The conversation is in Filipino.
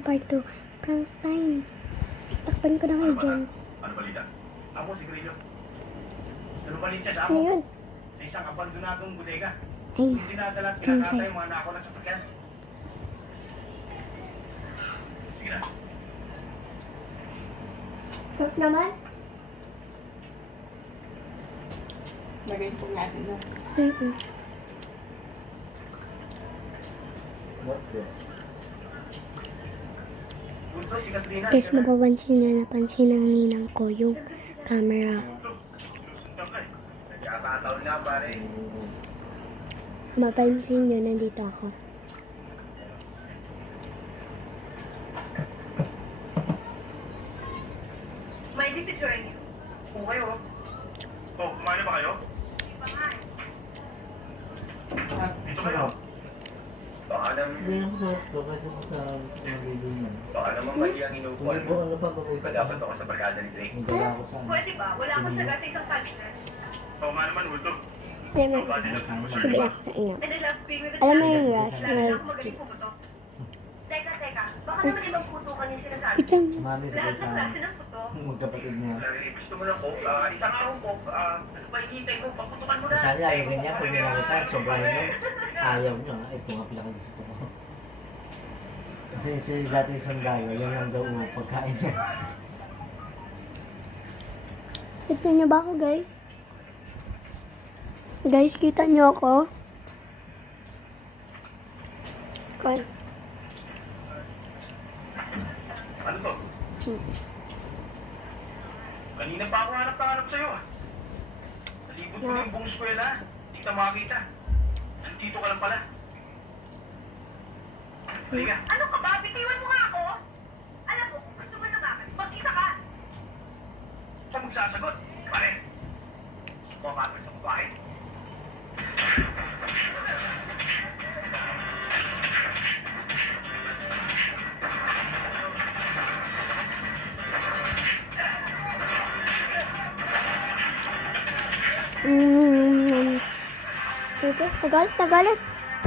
part 2. Prank time. Takpan ko na kayo dyan. Ano balita? Ako si Grillo. Ano balita sa Ano amo? yun? Sa isang abandonadong bodega. Ay, Sinadala at kinakata yung mga nako ng sasakyan. Sige na. sarap naman. Lagay po natin na. Punto si Katrina. Guys, mapapansin na napansin ng ninang ko yung camera. Nagkakataon nga pare. Mapapansin nyo, nandito ako. May visitor niyo. Kung kayo. Oh, kumain na ba kayo? Dito kayo. Baka naman. Hindi yung kasi ko sa video niya. Baka naman mali ang inuupuan Hindi po, mo. ano pa ba? Iba dapat ako sa barkada ni Drake. Ang dala ko sa ano. Pwede ba? Wala akong sagat sa isang cabinet. Oo nga naman, Ulto. Alam mo, Baka din sabi ako ako sa inyo. And I love being with the Alam mo yung family. Rush, Lalo na na ako magaling pumuto. Teka. Baka naman ibang puto ka niya sinasabi. Itang, Mami sa Lahat ng sa klase ng puto. magkapatid niya. Gusto mo ng coke? Isang araw coke. Ano ba hinihintay mo? Paputukan mo na. Sana ayaw ganyan, pag minakita, sobrahin nyo. Ayaw nyo, ito nga pala gusto ko. Kasi si dati sundalo, yun lang daw pagkain niya. kita nyo ba ako, guys? Guys, kita nyo ako? Kaya. Ano to? Kanina pa ako hanap sa'yo. Nalibot ko na yung buong eskwela. Hindi kita makakita. Nandito ka lang pala. Halika. Ano ka ba? Bitiwan mo nga ako. Alam mo, kung gusto mo na bakit, magkita ka. Saan magsasagot? Pare. Kumakapit sa babae. Ito, nagalit.